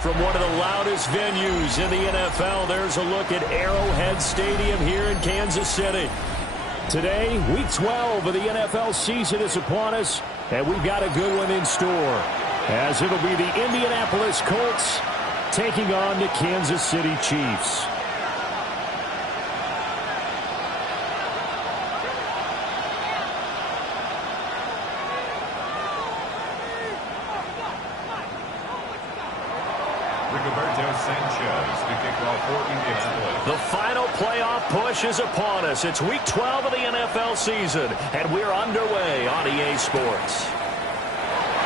From one of the loudest venues in the NFL, there's a look at Arrowhead Stadium here in Kansas City. Today, Week 12 of the NFL season is upon us, and we've got a good one in store, as it'll be the Indianapolis Colts taking on the Kansas City Chiefs. The final playoff push is upon us. It's Week 12 of the NFL season, and we're underway on EA Sports.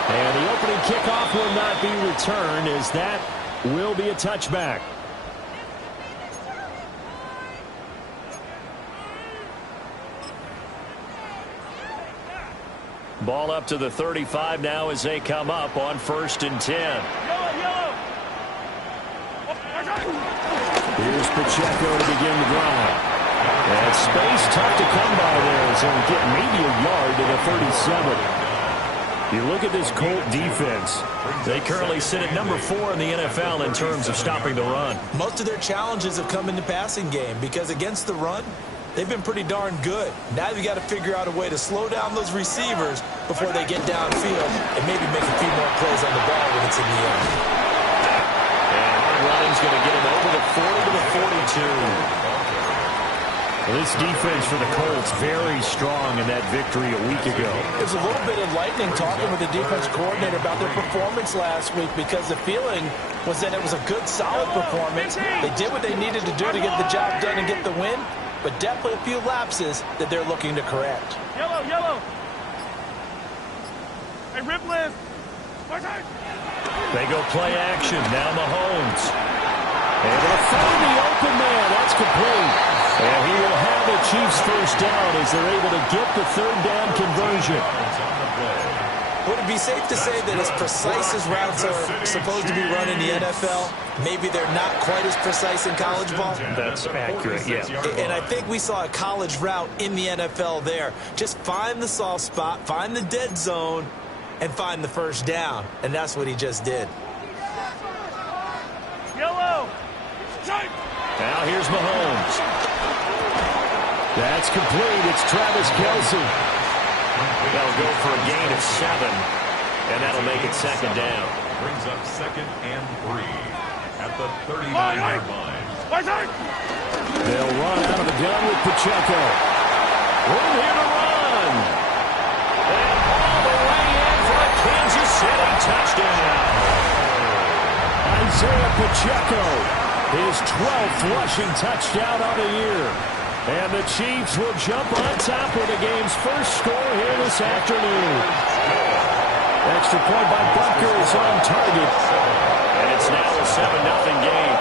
And the opening kickoff will not be returned, as that will be a touchback. Ball up to the 35 now as they come up on 1st and 10. Here's Pacheco to begin the drive. That space tough to come by there as they'll get maybe a yard to the 37. You look at this Colt defense. They currently sit at number 4 in the NFL in terms of stopping the run. Most of their challenges have come in the passing game because against the run, they've been pretty darn good. Now you've got to figure out a way to slow down those receivers before they get downfield and maybe make a few more plays on the ball when it's in the air. Running's going to get him over the 40 to the 42. Well, this defense for the Colts very strong in that victory a week ago. There's a little bit of lightning talking with the defense coordinator about their performance last week because the feeling was that it was a good, solid performance. They did what they needed to do to get the job done and get the win, but definitely a few lapses that they're looking to correct. Yellow. Hey, rip lift. They go play action. Now Mahomes. Able to find the open man. That's complete. And he will have the Chiefs first down as they're able to get the 3rd down conversion. Would it be safe to say that as precise as routes are supposed to be run in the NFL, maybe they're not quite as precise in college ball? That's accurate, yeah. And I think we saw a college route in the NFL there. Just find the soft spot, find the dead zone, and find the first down. And that's what he just did. Yellow. Now here's Mahomes. That's complete. It's Travis Kelce. That'll go for a gain of 7. And that'll make it 2nd down. Brings up 2nd and 3 at the 39-yard line. They'll run out of the gun with Pacheco. Room here to run. And all the way in for a Kansas City touchdown. Isaiah Pacheco, his 12th rushing touchdown of the year. And the Chiefs will jump on top of the game's first score here this afternoon. Extra point by Butker is on target. And it's now a 7-0 game.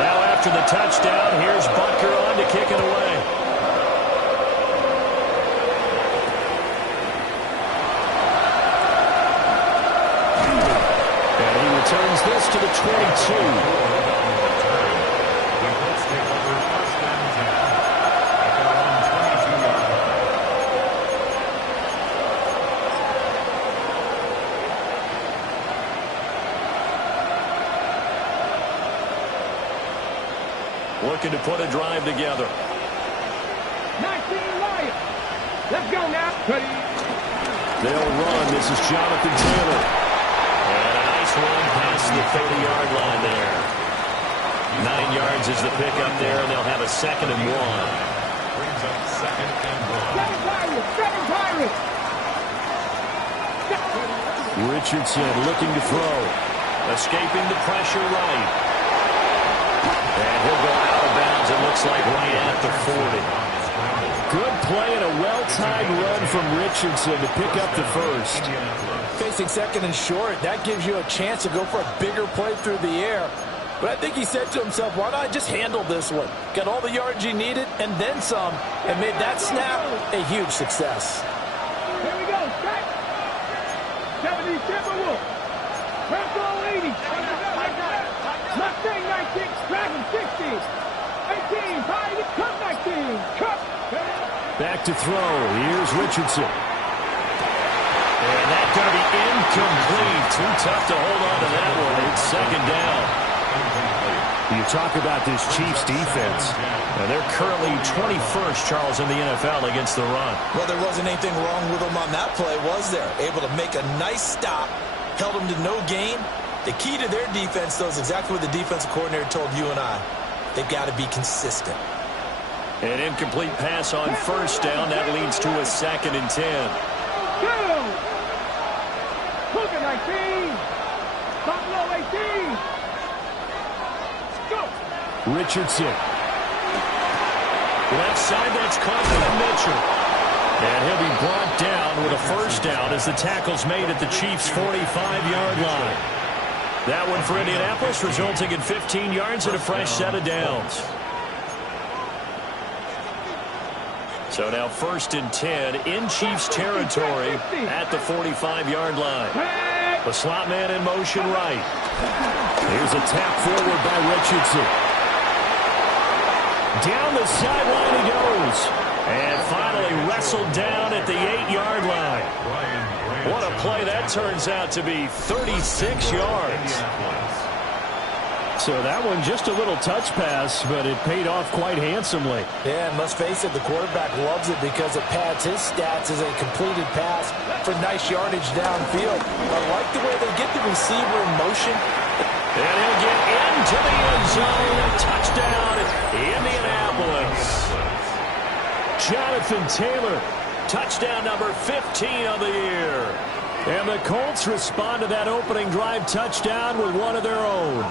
Now after the touchdown, here's Butker on to kick it away. And he returns this to the 22. Looking to put a drive together. 19 Lions. Let's go now. They'll run. This is Jonathan Taylor. And a nice run past the 30-yard line there. 9 yards is the pickup there, and they'll have a 2nd and 1. Brings up 2nd and 1. Seven Pirates. Richardson looking to throw. Escaping the pressure right. And he'll go out of bounds, it looks like, right at the 40. Good play and a well-timed run from Richardson to pick up the first. Facing 2nd and short, that gives you a chance to go for a bigger play through the air. But I think he said to himself, why not just handle this one? Got all the yards he needed and then some, and made that snap a huge success. Here we go. Strike. 70 Timberwolves. Purple 80. Mustang 19. Dragon 60. 18. Pirate Cup 19. Cup. Back to throw. Here's Richardson. And that going to be incomplete. Too tough to hold on to that one. It's second down. You talk about this Chiefs defense. And they're currently 21st, Charles, in the NFL against the run. Well, there wasn't anything wrong with them on that play, was there? Able to make a nice stop, held them to no gain. The key to their defense, though, is exactly what the defensive coordinator told you and I. They've got to be consistent. An incomplete pass on first down. That leads to a 2nd and 10. Look at 19. Top low 18. Go. Richardson. Left side, that's caught by Mitchell. And he'll be brought down with a first down as the tackle's made at the Chiefs' 45-yard line. That one for Indianapolis, resulting in 15 yards and a fresh set of downs. So now 1st and 10 in Chiefs territory at the 45-yard line. The slot man in motion right. Here's a tap forward by Richardson. Down the sideline he goes. And finally wrestled down at the 8-yard line. What a play that turns out to be, 36 yards. So that one just a little touch pass, but it paid off quite handsomely. Yeah, and let's face it, the quarterback loves it because it pads his stats as a completed pass for nice yardage downfield. I like the way they get the receiver in motion. And he'll get into the end zone. A touchdown, Indianapolis. Jonathan Taylor, touchdown number 15 of the year. And the Colts respond to that opening drive touchdown with one of their own.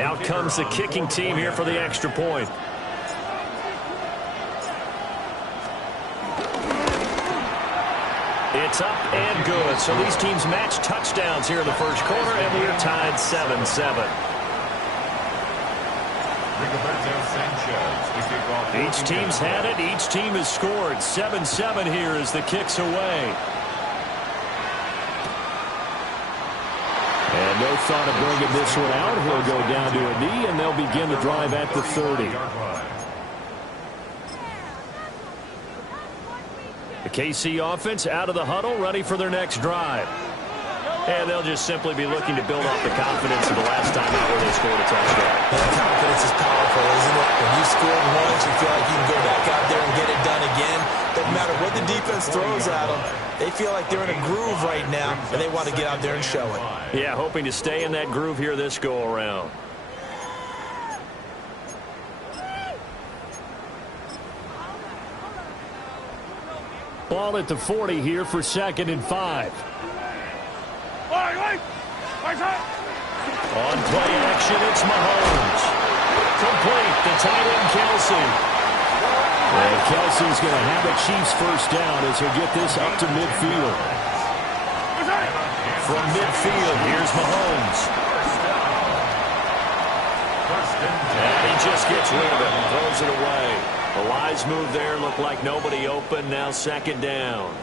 Out comes the kicking team here for the extra point. It's up and good. So these teams match touchdowns here in the first quarter, and we are tied 7-7. Each team's had it. Each team has scored. 7-7 here as the kick's away. And no thought of bringing this one out. He'll go down to a knee, and they'll begin the drive at the 30. The KC offense out of the huddle, ready for their next drive. And they'll just simply be looking to build off the confidence of the last time out where they scored a touchdown. That confidence is powerful, isn't it? When you scored once, you feel like you can go back out there and get it done again. Doesn't matter what the defense throws at them. They feel like they're in a groove right now, and they want to get out there and show it. Yeah, hoping to stay in that groove here this go-around. Ball at the 40 here for 2nd and 5. On play action, it's Mahomes. Complete, the tight end, Kelsey. And Kelsey's going to have a Chiefs first down as he'll get this up to midfield. From midfield, here's Mahomes. And he just gets rid of it and throws it away. The wise move there, looked like nobody open, now 2nd down.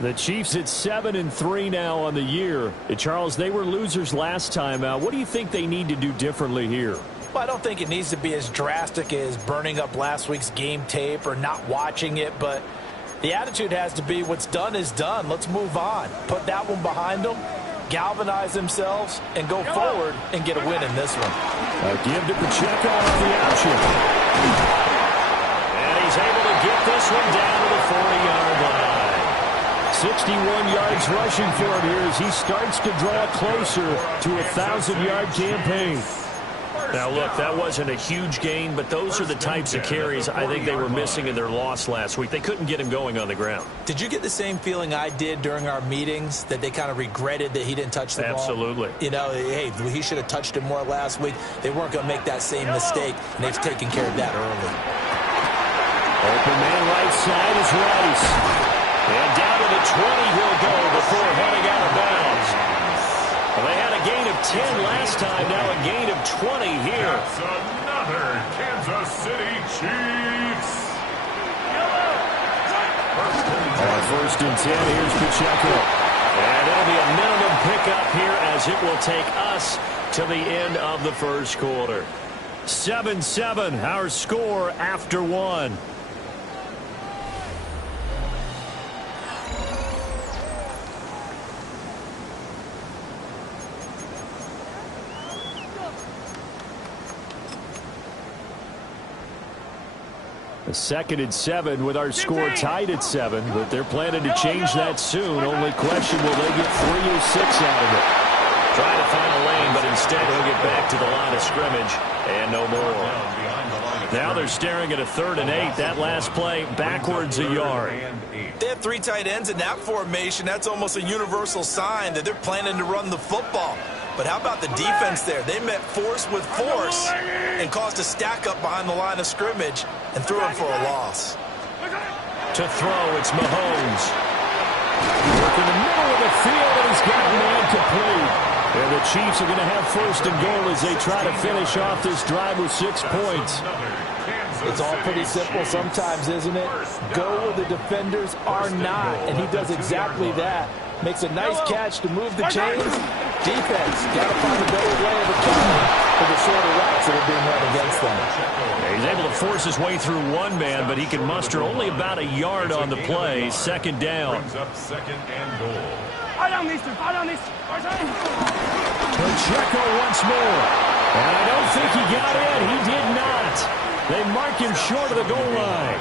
The Chiefs at 7-3 now on the year. Charles, they were losers last time out. What do you think they need to do differently here? Well, I don't think it needs to be as drastic as burning up last week's game tape or not watching it, but the attitude has to be what's done is done. Let's move on. Put that one behind them, galvanize themselves, and go forward and get a win in this one. Give to Pacheco off the option. And he's able to get this one down to the 40-yard line. 61 yards rushing for him here as he starts to draw closer to a 1,000-yard campaign. Now, look, that wasn't a huge gain, but those are the types of carries I think they were missing in their loss last week. They couldn't get him going on the ground. Did you get the same feeling I did during our meetings, that they kind of regretted that he didn't touch the ball? Absolutely. You know, hey, he should have touched it more last week. They weren't going to make that same mistake, and they've taken care of that early. Open man right side is Rice. And down to the 20 he'll go before heading out of bounds. Well, they had a gain of 10 last time, now a gain of 20 here. That's another Kansas City Chiefs. On 1st and 10, here's Pacheco. And it'll be a minimum pickup here as it will take us to the end of the first quarter. 7-7, our score after one. 2nd and 7 with our score tied at 7, but they're planning to change that soon. Only question, will they get 3 or 6 out of it? Trying to find a lane, but instead he'll get back to the line of scrimmage and no more. Now they're staring at a 3rd and 8. That last play backwards a yard. They have 3 tight ends in that formation. That's almost a universal sign that they're planning to run the football. But how about the defense there? They met force with force and caused a stack up behind the line of scrimmage and threw him for a loss. To throw, it's Mahomes. Look in the middle of the field, and he's got a man complete. And the Chiefs are going to have 1st and goal as they try to finish off this drive with 6 points. It's all pretty simple sometimes, isn't it? Go where the defenders are not, and he does exactly that. Makes a nice catch to move the chains. Defense, got to find a better way of accounting for the shorter routes that are being run against them. He's able to force his way through one man, but he can muster only about a yard on the play. 2nd down. Second and goal. Pacheco once more. And I don't think he got in. He did not. They mark him short of the goal line.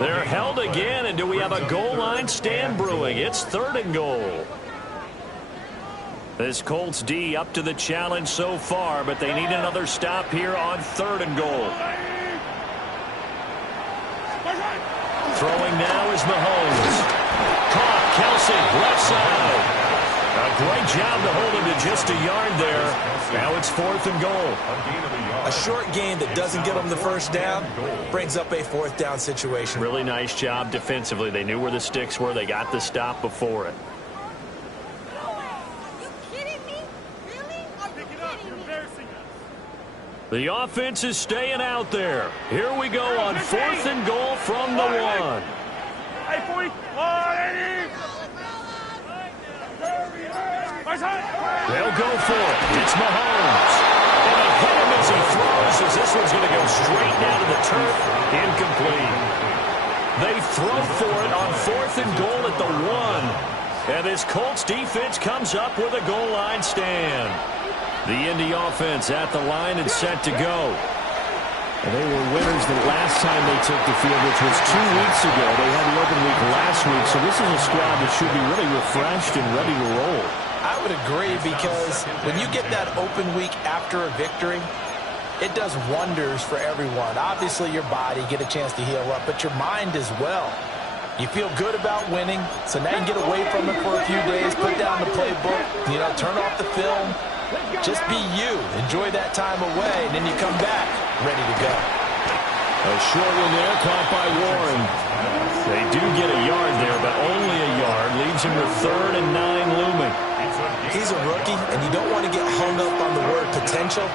They're held again, and do we have a goal line stand brewing? It's 3rd and goal. This Colts D up to the challenge so far, but they need another stop here on 3rd and goal. Throwing now is Mahomes. Caught, Kelsey, left side. A great job to hold him to just a yard there. Now it's 4th and goal. A short gain that doesn't get them the 1st down brings up a 4th down situation. Really nice job defensively. They knew where the sticks were. They got the stop before it. The offense is staying out there. Here we go on 4th and goal from the 1. They'll go for it. It's Mahomes. And he hit him as he throws, as this one's going to go straight down to the turf. Incomplete. They throw for it on 4th and goal at the 1. And this Colts defense comes up with a goal line stand. The Indy offense at the line and set to go. And they were winners the last time they took the field, which was 2 weeks ago. They had the open week last week, so this is a squad that should be really refreshed and ready to roll. I would agree, because when you get that open week after a victory, it does wonders for everyone. Obviously, your body, get a chance to heal up, but your mind as well. You feel good about winning, so now you can get away from it for a few days, put down the playbook, turn off the film. Just be you. Enjoy that time away, and then you come back ready to go. A short one there, caught by Warren. They do get a yard there, but only a yard. Leaves him with 3rd and 9 looming. He's a rookie, and you don't want to get hung up on the word potential.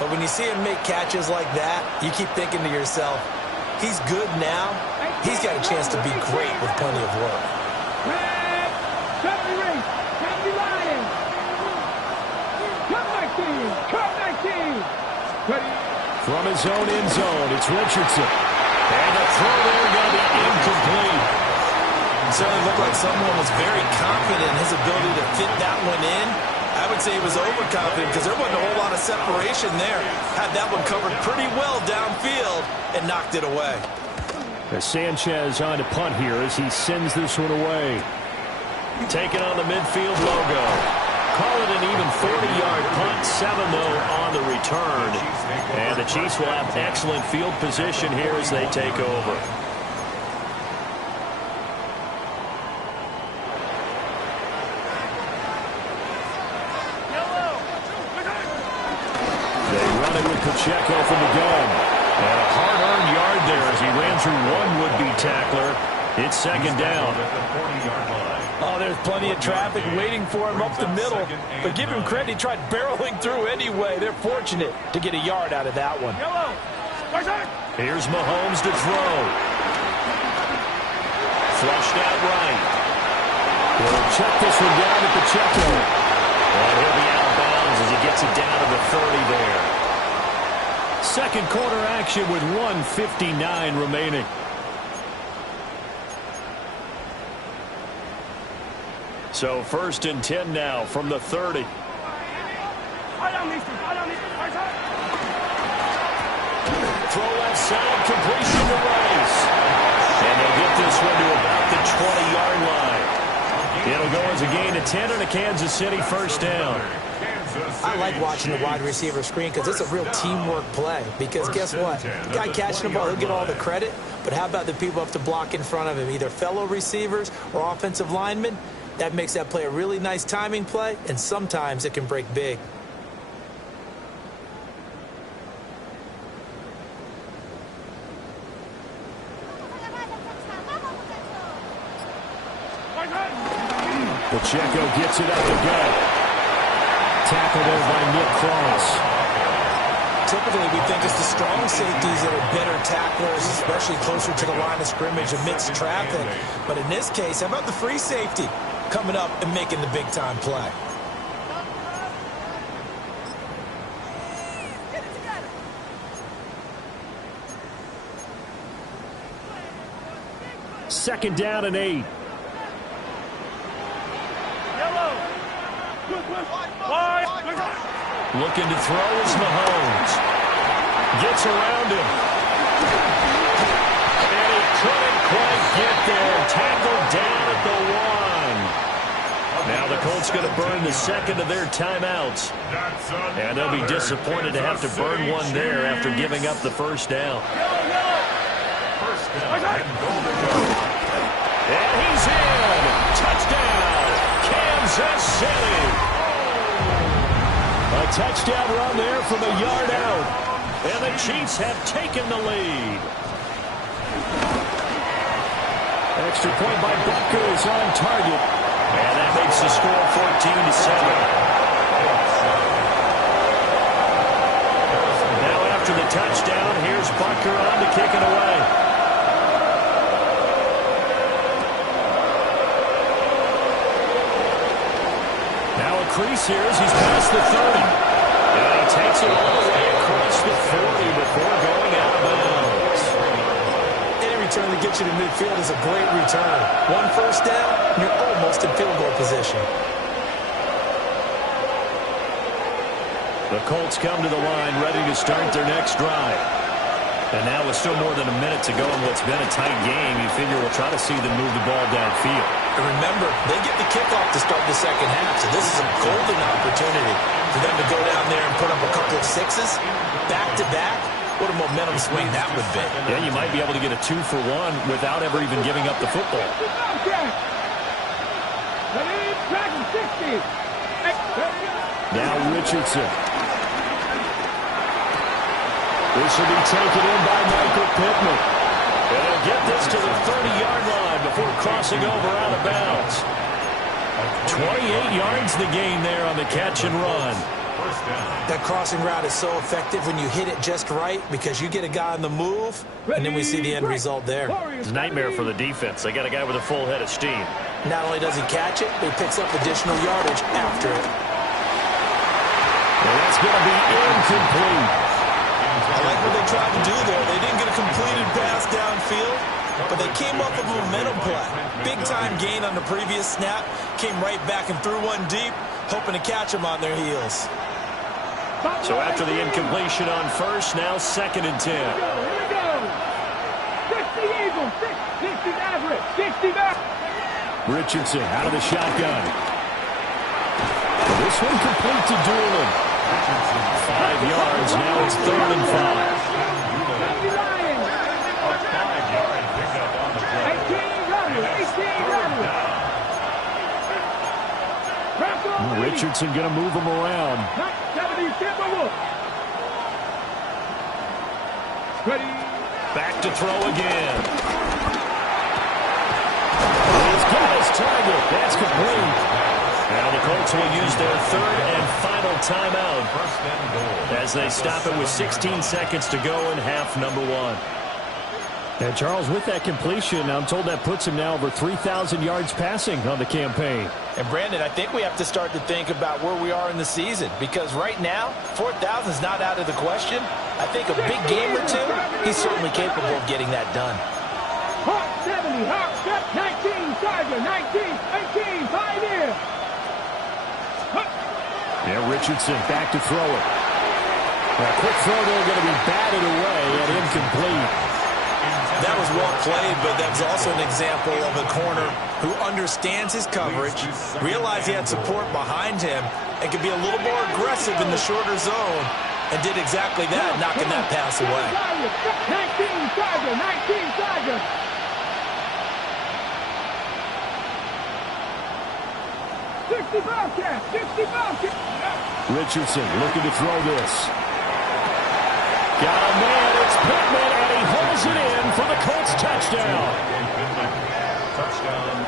But when you see him make catches like that, you keep thinking to yourself, he's good now. He's got a chance to be great with plenty of work. From his own end zone, it's Richardson. And the throw there going to be incomplete. It certainly looked like someone was very confident in his ability to fit that one in. I would say he was overconfident because there wasn't a whole lot of separation there. Had that one covered pretty well downfield and knocked it away. Sanchez on to punt here as he sends this one away. Taking on the midfield logo. Call it an even 40-yard punt, 7-0 on the return. And the Chiefs will have excellent field position here as they take over. They run it with Pacheco from the gun. And a hard-earned yard there as he ran through one would-be tackler. It's 2nd down. Oh, there's plenty of traffic waiting for him up the middle. But give him credit, he tried barreling through anyway. They're fortunate to get a yard out of that one. Here's Mahomes to throw. Flushed out right. He'll check this one down to Pacheco. And he'll be out of bounds as he gets it down to the 30 there. 2nd quarter action with 1:59 remaining. So 1st and 10 now from the 30. throw left side, completion to Rice. And they'll get this one to about the 20-yard line. It'll go as a gain of 10 and a Kansas City first down. I like watching the wide receiver screen because it's a real teamwork play. Because guess what? The guy catching the ball, he'll get all the credit. But how about the people up to block in front of him, either fellow receivers or offensive linemen? That makes that play a really nice timing play, and sometimes it can break big. Pacheco gets it up the gut. Tackled there by Nick Cross. Typically, we think it's the strong safeties that are better tacklers, especially closer to the line of scrimmage amidst traffic. But in this case, how about the free safety coming up and making the big-time play? Second down and 8. Looking to throw is Mahomes. Gets around him. And he couldn't quite get there. Tackled down at the 1. Now the Colts going to burn the second of their timeouts. And they'll be disappointed to have to burn one there after giving up the first down. And he's in. Touchdown, Kansas City. A touchdown run there from a yard out. And the Chiefs have taken the lead. Extra point by Butker is on target. And that makes the score 14-7. Now after the touchdown, here's Butker on to kick it away. Crease here as he's past the 30. And he takes it all the way across the 40 before going out of bounds. Any return that gets you to midfield is a great return. One first down, and you're almost in field goal position. The Colts come to the line ready to start their next drive. And now with still more than a minute to go in what's been a tight game, you figure we'll try to see them move the ball downfield. And remember, they get the kickoff to start the second half, so this is a golden opportunity for them to go down there and put up a couple of sixes, back-to-back. What a momentum swing that would be. Yeah, you might be able to get a 2-for-1 without ever even giving up the football. Now Richardson. This will be taken in by Michael Pittman. And they'll get this to the 30-yard line before crossing over out of bounds. 28 yards the gain there on the catch and run. That crossing route is so effective when you hit it just right because you get a guy on the move, and then we see the end result there. It's a nightmare for the defense. They got a guy with a full head of steam. Not only does he catch it, but he picks up additional yardage after it. And that's going to be incomplete. I like what they tried to do there. They didn't get a completed pass downfield, but they came up with a momentum play. Big-time gain on the previous snap. Came right back and threw one deep, hoping to catch them on their heels. So after the incompletion on first, now 2nd and 10. Here we go. 60 Eagles, 60 Maverick, 60 Maverick. Richardson out of the shotgun. This one complete to Doolin. 5 yards, now it's 3rd and 5. Richardson going to move him around. Back to throw again. He's got his target. That's complete. Now the Colts will use their 3rd and final timeout as they stop it with 16 seconds to go in half number 1. And Charles, with that completion, I'm told that puts him now over 3,000 yards passing on the campaign. And Brandon, I think we have to start to think about where we are in the season because right now, 4,000 is not out of the question. I think a big game or two, he's certainly capable of getting that done. Hawk 70, Hawk 19, Tiger, 19, 18, Pioneer. Yeah, Richardson back to throw it. A quick throw there going to be batted away and incomplete. That was well played, but that was also an example of a corner who understands his coverage, realized he had support behind him, and could be a little more aggressive in the shorter zone, and did exactly that, knocking that pass away. 19 Tiger, 19 Tiger. Richardson looking to throw this. Got a man, it's Pittman, and he holds it in for the Colts touchdown.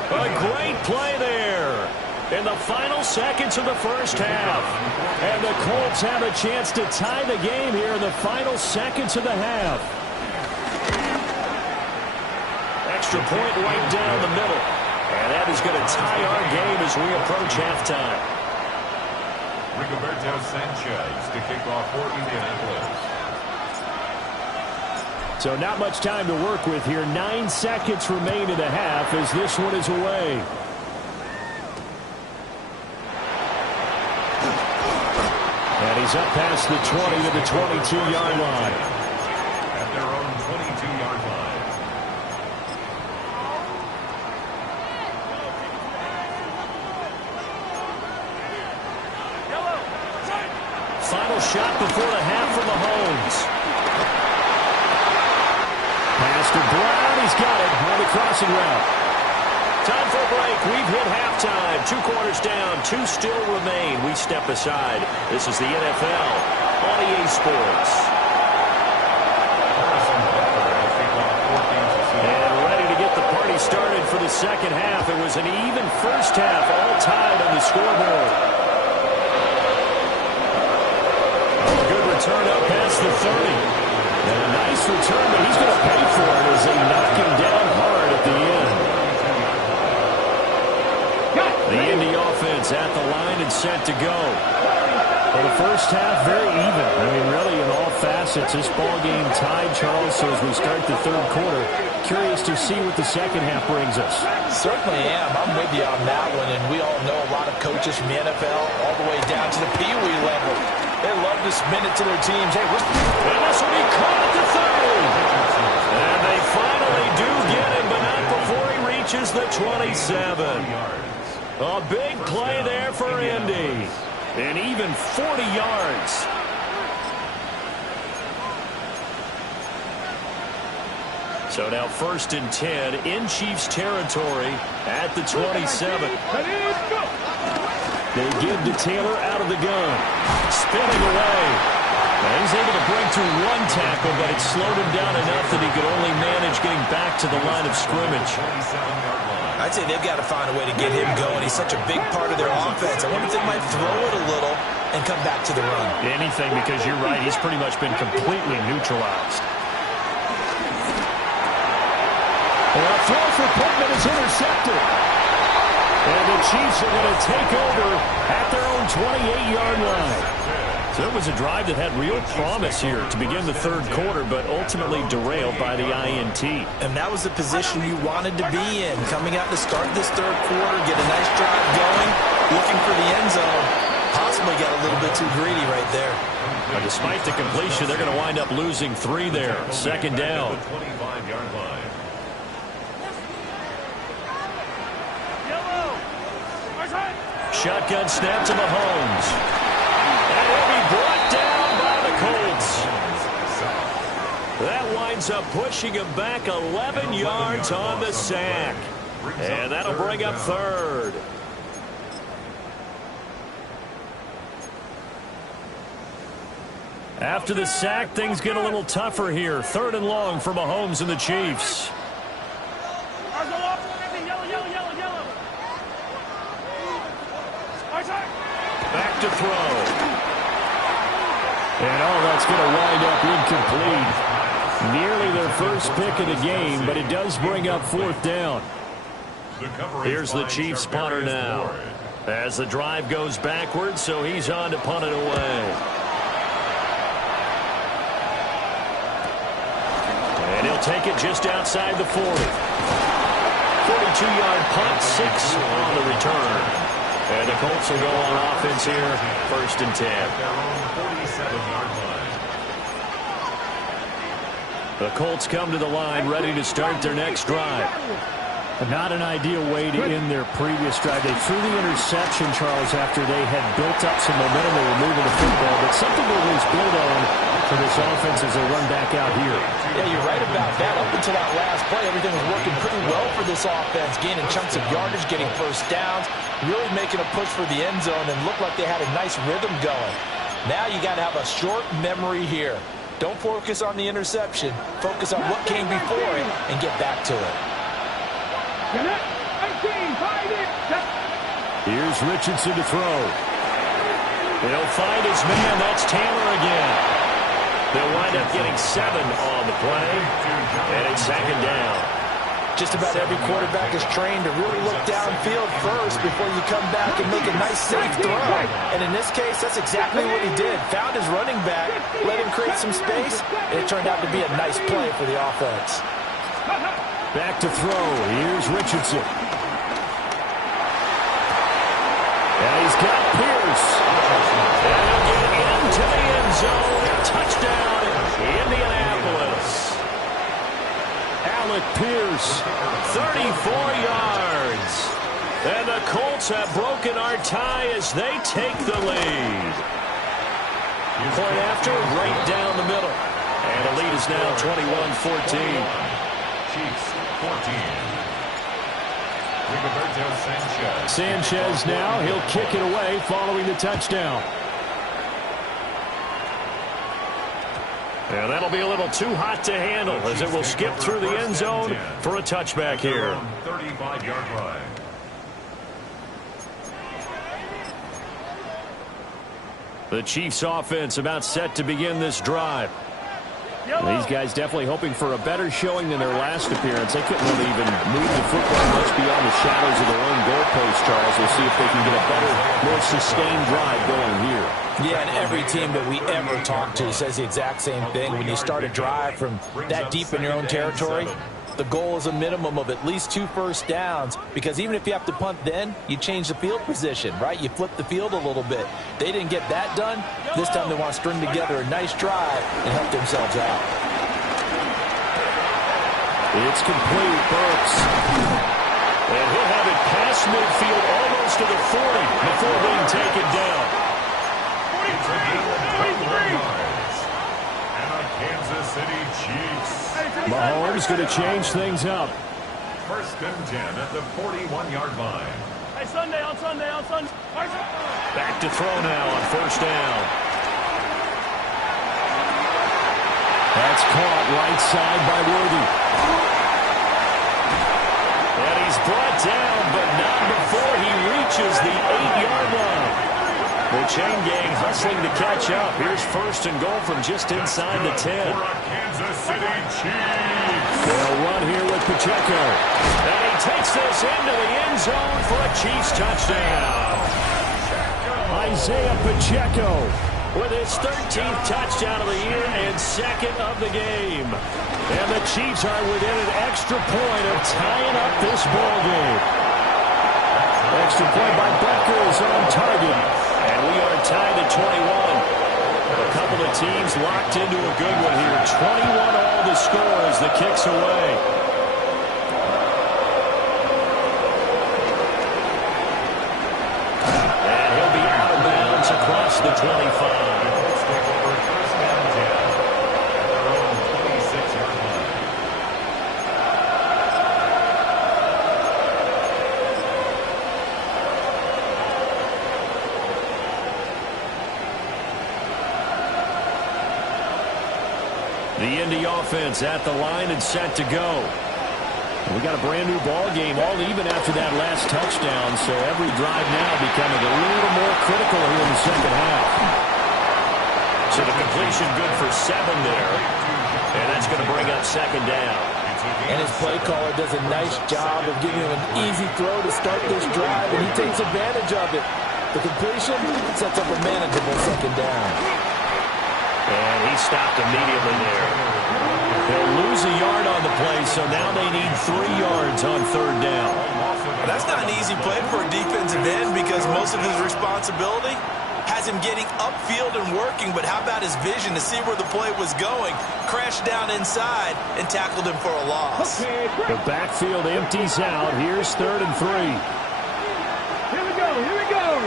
A great play there in the final seconds of the first half. And the Colts have a chance to tie the game here in the final seconds of the half. Extra point right down the middle. And that is going to tie our game as we approach halftime. Rigoberto Sanchez to kick off for Indianapolis. So not much time to work with here. 9 seconds remain in the half as this one is away. And he's up past the 20 to the 22-yard line. At their own 22-yard line. Final shot before the half from Mahomes. Pass to Brown. He's got it on the crossing route. Time for a break. We've hit halftime. 2 quarters down. 2 still remain. We step aside. This is the NFL on EA Sports. And ready to get the party started for the second half. It was an even first half, all tied on the scoreboard. Turn up past the 30. And a nice return, but he's going to pay for it as they knock him down hard at the end. The Indy offense at the line and set to go. Well, the first half, very even. I mean, really, in all facets, this ball game tied, Charles. So as we start the third quarter, curious to see what the second half brings us. Certainly am. I'm with you on that one. And we all know a lot of coaches from the NFL all the way down to the Pee Wee level. They love to spin it to their teams. Hey, and this will be caught at the 30. And they finally do get him, but not before he reaches the 27. A big play there for Indy. And even 40 yards. So now 1st and 10 in Chiefs territory at the 27. They give to Taylor out of the gun. Spinning away. Now he's able to break through 1 tackle, but it slowed him down enough that he could only manage getting back to the line of scrimmage. I'd say they've got to find a way to get him going. He's such a big part of their offense. I wonder if they might throw it a little and come back to the run. Anything, because you're right. He's pretty much been completely neutralized. Well, a throw for Pittman is intercepted. And the Chiefs are going to take over at their own 28-yard line. So it was a drive that had real promise here to begin the third quarter, but ultimately derailed by the INT. And that was the position you wanted to be in. Coming out to start this third quarter, get a nice drive going, looking for the end zone. Possibly got a little bit too greedy right there. Now, despite the completion, they're going to wind up losing 3 there. Second down. Shotgun snap to Mahomes. And he'll be brought down by the Colts. That winds up pushing him back 11 yards on the sack. And that'll bring up 3rd. After the sack, things get a little tougher here. 3rd and long for Mahomes and the Chiefs. Back to throw. And that's going to wind up incomplete. Nearly their first pick of the game, but it does bring up 4th down. Here's the Chiefs punter now. As the drive goes backwards, so he's on to punt it away. And he'll take it just outside the 40. 42-yard punt, 6 on the return. And the Colts will go on offense here, 1st and 10. The Colts come to the line ready to start their next drive. Not an ideal way to end their previous drive. They threw the interception, Charles, after they had built up some momentum. They were moving the football, but something to at least build on for this offense as they run back out here. Yeah, you're right about that. Up until that last play, everything was working pretty well for this offense, gaining chunks of yardage, getting first downs, really making a push for the end zone, and looked like they had a nice rhythm going. Now you got to have a short memory here. Don't focus on the interception. Focus on what came before it and get back to it. Here's Richardson to throw. He'll find his man. That's Taylor again. They'll wind up getting 7 on the play, and it's second down. Just about every quarterback is trained to really look downfield first before you come back and make a nice, safe throw. And in this case, that's exactly what he did. Found his running back, let him create some space, and it turned out to be a nice play for the offense. Back to throw. Here's Richardson. And he's got Pierce. And he'll get into the end zone. Touchdown, Indianapolis. Alec Pierce, 34 yards. And the Colts have broken our tie as they take the lead. Point after, right down the middle. And the lead is now 21-14. Chiefs 14. Sanchez now, he'll kick it away following the touchdown. And that'll be a little too hot to handle as it will skip through the end zone for a touchback here. 35-yard line. The Chiefs offense about set to begin this drive. These guys definitely hoping for a better showing than their last appearance. They couldn't really even move the football much beyond the shadows of their own goalpost, Charles. We'll see if they can get a better, more sustained drive going here. Yeah, and every team that we ever talk to says the exact same thing. When you start a drive from that deep in your own territory, the goal is a minimum of at least 2 first downs, because even if you have to punt then, you change the field position, right? You flip the field a little bit. They didn't get that done. This time they want to string together a nice drive and help themselves out. It's complete, Burks. And he'll have it past midfield almost to the 40 before being taken down. 43. And a Kansas City Chiefs. Mahomes going to change things up. 1st and 10 at the 41-yard line. Hey, Sunday. Back to throw now on 1st down. That's caught right side by Worthy. And he's brought down, but not before he reaches the 8-yard line. The chain gang hustling to catch up. Here's 1st and goal from just inside the 10. For a Kansas City Chiefs. They'll run here with Pacheco. And he takes this into the end zone for a Chiefs touchdown. Isaiah Pacheco with his 13th touchdown of the year and 2nd of the game. And the Chiefs are within an extra point of tying up this ball game. Extra point by Becker is on target. And we are tied at 21. A couple of teams locked into a good one here. 21 all the score as the kick's away. And he'll be out of bounds across the 25. The Indy offense at the line and set to go. We got a brand new ball game, all even after that last touchdown, so every drive now becoming a little more critical here in the second half. So the completion good for 7 there, and that's going to bring up 2nd down. And his play caller does a nice job of giving him an easy throw to start this drive, and he takes advantage of it. The completion sets up a manageable 2nd down. And he stopped immediately there. They'll lose a yard on the play, so now they need 3 yards on 3rd down. Well, that's not an easy play for a defensive end, because most of his responsibility has him getting upfield and working, but how about his vision to see where the play was going? Crashed down inside and tackled him for a loss. The backfield empties out. Here's 3rd and 3. Here we go, here we go.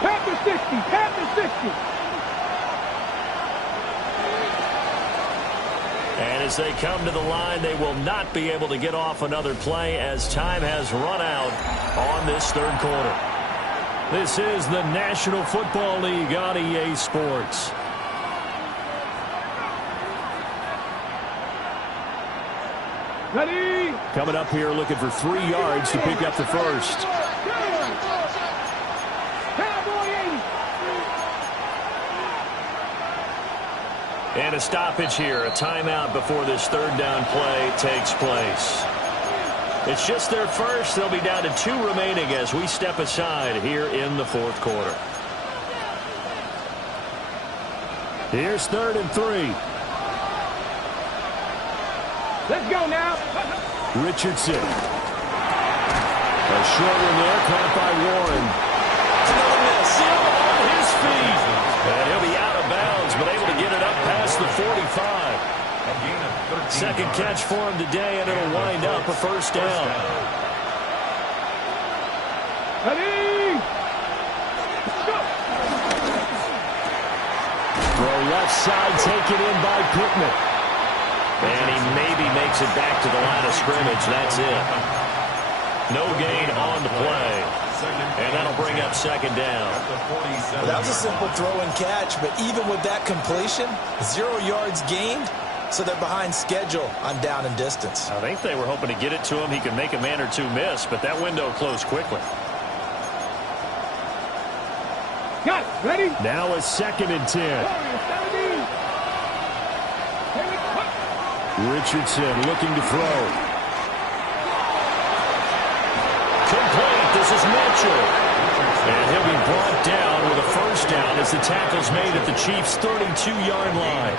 Pat the 60, pat the 60. And as they come to the line, they will not be able to get off another play as time has run out on this 3rd quarter. This is the National Football League on EA Sports. Ready? Coming up here looking for 3 yards to pick up the first. Cowboy 80. And a stoppage here, a timeout before this 3rd down play takes place. It's just their first. They'll be down to 2 remaining as we step aside here in the 4th quarter. Here's 3rd and 3. Let's go now. Richardson. A short one there, caught by Warren. Another miss. Still on his feet. And he'll be out of bounds, but able to get it up past the 45. Second catch for him today, and it'll wind up a first down. Ready? Go. Throw left side, taken in by Pittman. And he maybe makes it back to the line of scrimmage. That's it. No gain on the play. And that'll bring up 2nd down. Well, that was a simple throw and catch, but even with that completion, 0 yards gained, so they're behind schedule on down and distance. I think they were hoping to get it to him. He could make a man or 2 miss, but that window closed quickly. Got it. Ready? Now a 2nd and 10. Richardson looking to throw. Complete. This is Mitchell. And he'll be brought down with a first down as the tackle's made at the Chiefs' 32-yard line.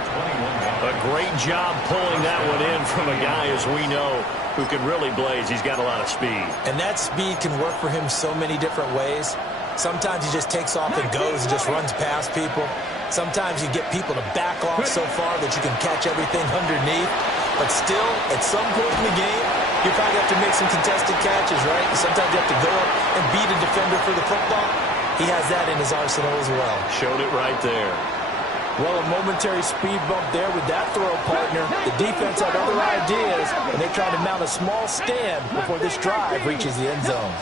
A great job pulling that one in from a guy, as we know, who can really blaze. He's got a lot of speed. And that speed can work for him so many different ways. Sometimes he just takes off and goes and just runs past people. Sometimes you get people to back off so far that you can catch everything underneath. But still, at some point in the game, you probably have to make some contested catches, right? Sometimes you have to go up and beat a defender for the football. He has that in his arsenal as well. Showed it right there. Well, a momentary speed bump there with that throw partner. The defense had other ideas, and they tried to mount a small stand before this drive reaches the end zone.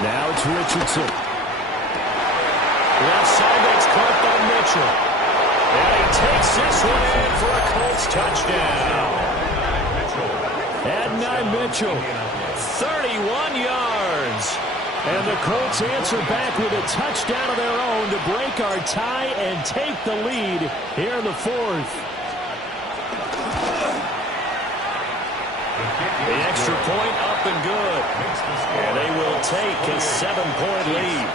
Now it's Richardson. Left side, that's caught by Mitchell. And he takes this one in for a Colts touchdown. Adonai Mitchell, 31 yards. And the Colts answer back with a touchdown of their own to break our tie and take the lead here in the 4th. The extra point up and good. And they will take a 7-point lead.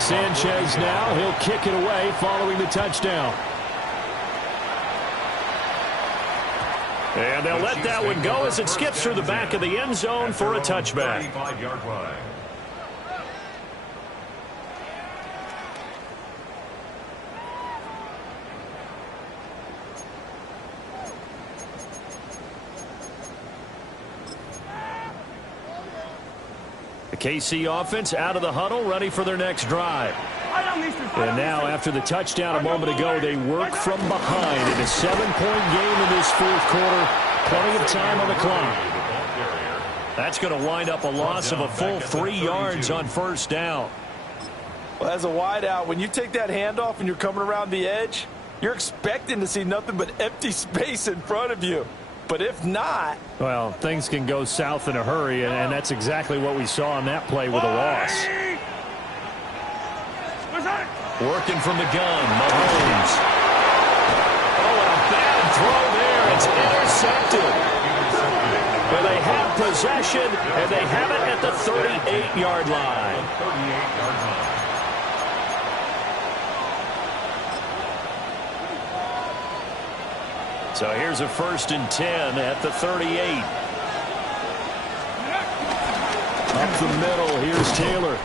Sanchez now, he'll kick it away following the touchdown. And they'll let that one go as it skips through the back of the end zone for a touchback. 35-yard line. The KC offense out of the huddle, ready for their next drive. And now, after the touchdown a moment ago, they work from behind in a 7-point game in this 4th quarter. Plenty of time on the clock. That's going to wind up a loss of a full 3 yards on first down. Well, as a wideout, when you take that handoff and you're coming around the edge, you're expecting to see nothing but empty space in front of you. But if not... Well, things can go south in a hurry, and that's exactly what we saw on that play with a loss. Working from the gun, Mahomes. Oh, and a bad throw there. It's intercepted. But they have possession, and they have it at the 38-yard line. So here's a 1st and 10 at the 38. Up the middle, here's Taylor.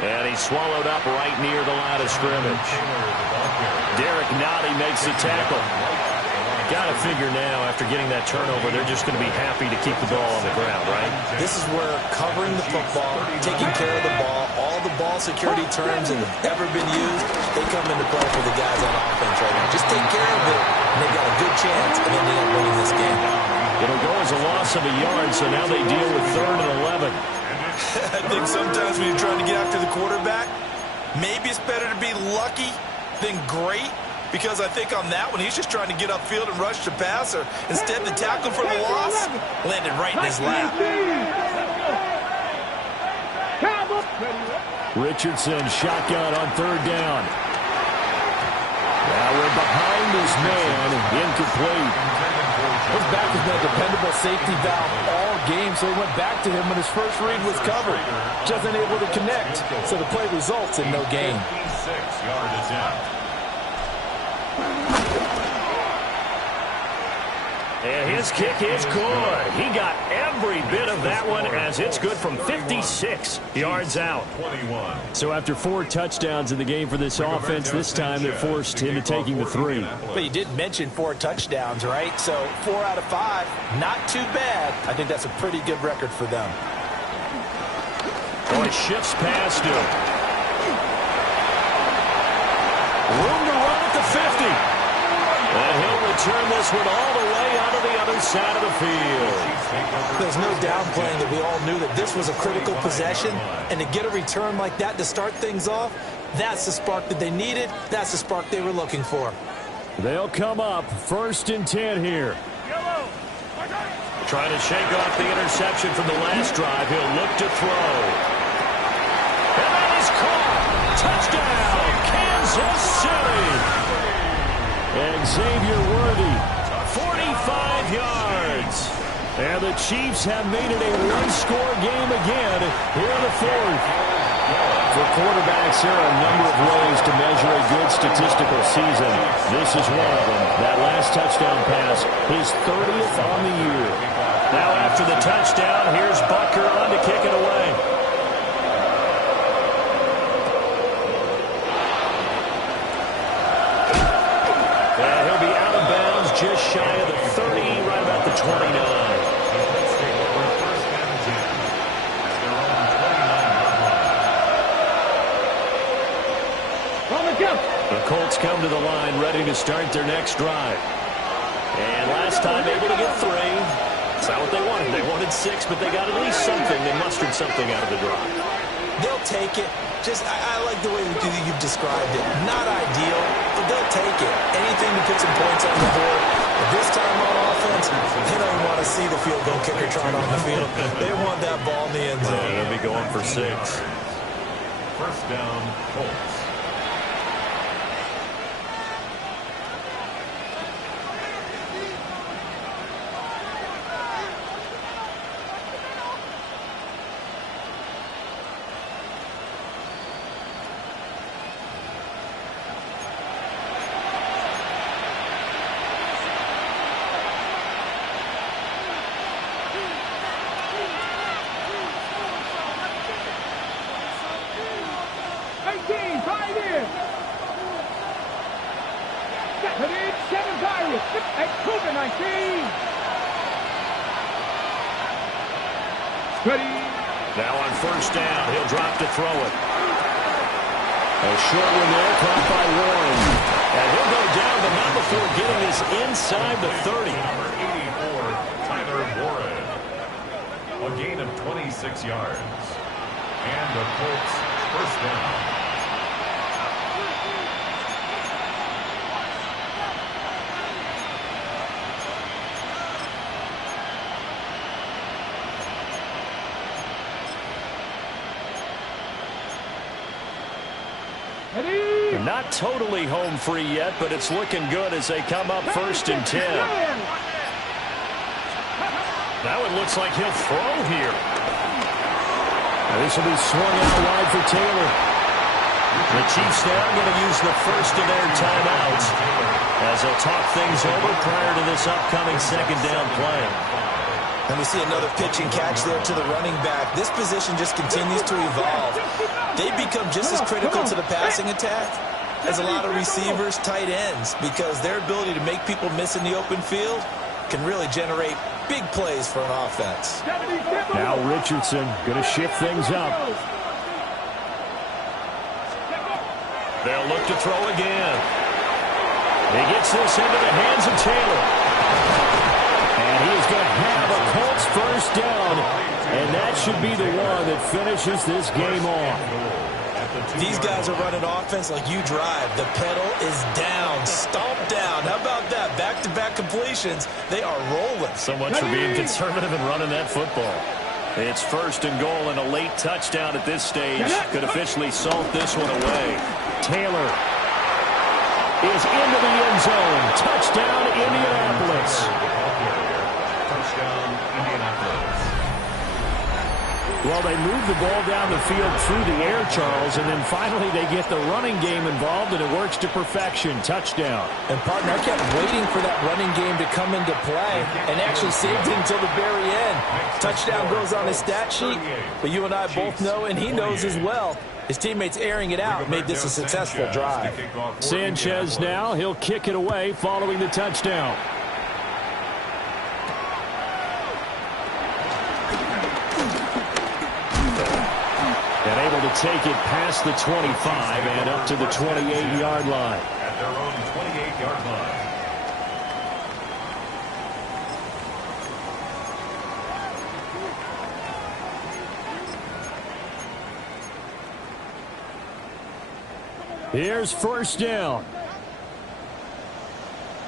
And he's swallowed up right near the line of scrimmage. Derek Nottie makes the tackle. Got to figure now, after getting that turnover, they're just going to be happy to keep the ball on the ground, right? This is where covering the football, taking care of the ball, all the ball security terms that have ever been used, they come into play for the guys on offense right now. Just take care of it, and they've got a good chance of ending up winning this game. It'll go as a loss of a yard, so now they deal with 3rd and 11. I think sometimes when you're trying to get after the quarterback, maybe it's better to be lucky than great. Because I think on that one, he's just trying to get upfield and rush the passer. Instead, the tackle for the loss landed right in his lap. Richardson shotgun on 3rd down. Now we're behind his man, incomplete. His back has been a dependable safety valve all game, so he went back to him when his first read was covered. Just unable to connect, so the play results in no gain. 6-yard attempt. And his kick is good. He got every bit of that one as it's good from 56 yards out. So after 4 touchdowns in the game for this offense, this time they're forced into taking the 3. But you did mention 4 touchdowns, right? So 4 out of 5, not too bad. I think that's a pretty good record for them. Oh, he shifts past him. Room to run at the 50. And he'll return this one all the way out of the other side of the field. There's no downplaying that we all knew that this was a critical possession. And to get a return like that to start things off, that's the spark that they needed. That's the spark they were looking for. They'll come up 1st and 10 here. Trying to shake off the interception from the last drive. He'll look to throw. And that is caught. Touchdown, Kansas City. And Xavier Worthy, 45 yards. And the Chiefs have made it a 1-score game again here in the 4th. For quarterbacks, there are a number of ways to measure a good statistical season. This is one of them. That last touchdown pass, his 30th on the year. Now after the touchdown, here's Butker on to kick it away. Just shy of the 30, right about the 29. The Colts come to the line, ready to start their next drive. And last time able to get 3. That's not what they wanted. They wanted 6, but they got at least something. They mustered something out of the drive. They'll take it. Just, I like the way you've described it. Not ideal, but they'll take it. Anything to put some points on the board. But this time on offense, they don't even want to see the field goal kicker trying on the field. They want that ball in the end zone. They'll be going for 6. 1st down, Colts. Now on 1st down, he'll drop to throw it. A short one there, caught by Warren. And he'll go down, but not before getting this inside the 30. Number 84, Tyler Warren. A gain of 26 yards. And the Colts 1st down. Not totally home free yet, but it's looking good as they come up 1st and 10. Now it looks like he'll throw here. This will be swung out wide for Taylor. The Chiefs now going to use the first of their timeouts as they'll talk things over prior to this upcoming 2nd down play. And we see another pitch and catch there to the running back. This position just continues to evolve. They become just as critical to the passing attack as a lot of receivers, tight ends, because their ability to make people miss in the open field can really generate big plays for an offense. Now Richardson going to shift things up. They'll look to throw again. He gets this into the hands of Taylor. And he is going to have a Colts first down. And that should be the one that finishes this game off. These guys are running offense like you drive. The pedal is down, stomped down. How about that? Back-to-back completions. They are rolling. So much for being conservative and running that football. It's first and goal and a late touchdown at this stage. Could officially salt this one away. Taylor is into the end zone. Touchdown, Indianapolis. Touchdown, Indianapolis. Well, they move the ball down the field through the air, Charles, and then finally they get the running game involved, and it works to perfection. Touchdown. And, partner, I kept waiting for that running game to come into play and actually saved it until the very end. Touchdown goes on his stat sheet, but you and I both know, and he knows as well, his teammates airing it out made this a successful drive. Sanchez now, he'll kick it away following the touchdown. And able to take it past the 25 and up to the 28-yard line. At their own 28-yard line. Here's first down.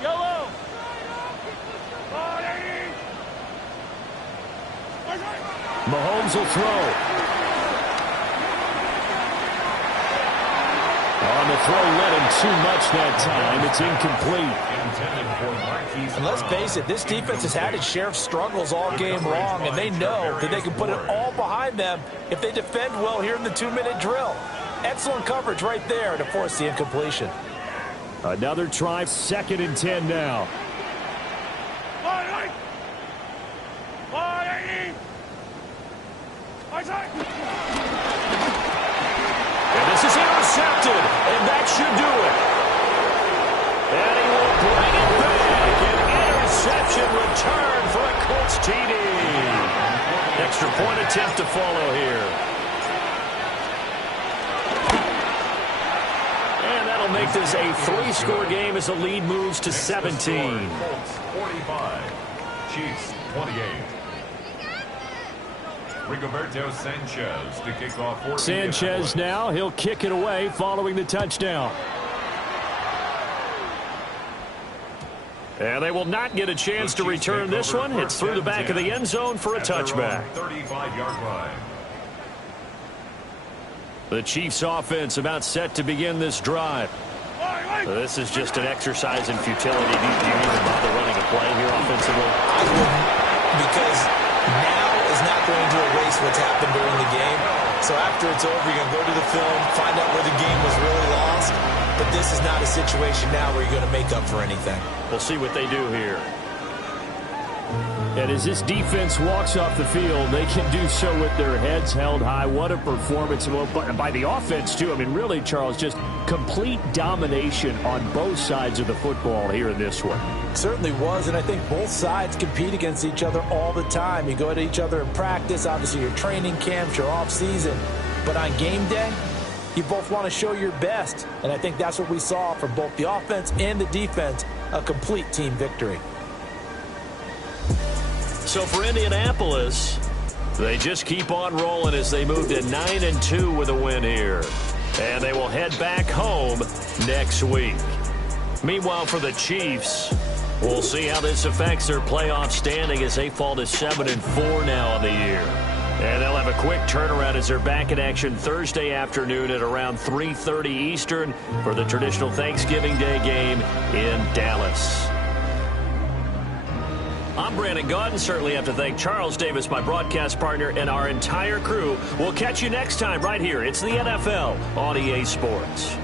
Yellow. Mahomes will throw. On the throw, led him too much that time. It's incomplete. And let's face it, this defense has had its share of struggles all game long, and they know that they can put it all behind them if they defend well here in the 2-minute drill. Excellent coverage right there to force the incompletion. Another try, 2nd and 10 now. And this is intercepted, and that should do it. And he will bring it back. An interception return for a Colts TD. Extra point attempt to follow here. And that'll make this a 3-score game as the lead moves to 17. Colts 45, Chiefs 28. Rigoberto Sanchez to kick off. Sanchez now, he'll kick it away following the touchdown. And they will not get a chance to return this one. It's through the back of the end zone for a touchback. 35-yard line. The Chiefs offense about set to begin this drive. This is just an exercise in futility. Do you even bother running a play here offensively? I wouldn't, because now is not going to erase what's happened during the game. So after it's over, you're going to go to the film, find out where the game was really lost. But this is not a situation now where you're going to make up for anything. We'll see what they do here. And as this defense walks off the field, they can do so with their heads held high. What a performance by the offense, too. I mean, really, Charles, just complete domination on both sides of the football here in this one. Certainly was, and I think both sides compete against each other all the time. You go at each other in practice, obviously your training camps, your off-season. But on game day, you both want to show your best. And I think that's what we saw from both the offense and the defense, a complete team victory. So for Indianapolis, they just keep on rolling as they move to 9-2 with a win here. And they will head back home next week. Meanwhile, for the Chiefs, we'll see how this affects their playoff standing as they fall to 7-4 now on the year. And they'll have a quick turnaround as they're back in action Thursday afternoon at around 3:30 Eastern for the traditional Thanksgiving Day game in Dallas. I'm Brandon Gaudin. Certainly have to thank Charles Davis, my broadcast partner, and our entire crew. We'll catch you next time right here. It's the NFL on EA Sports.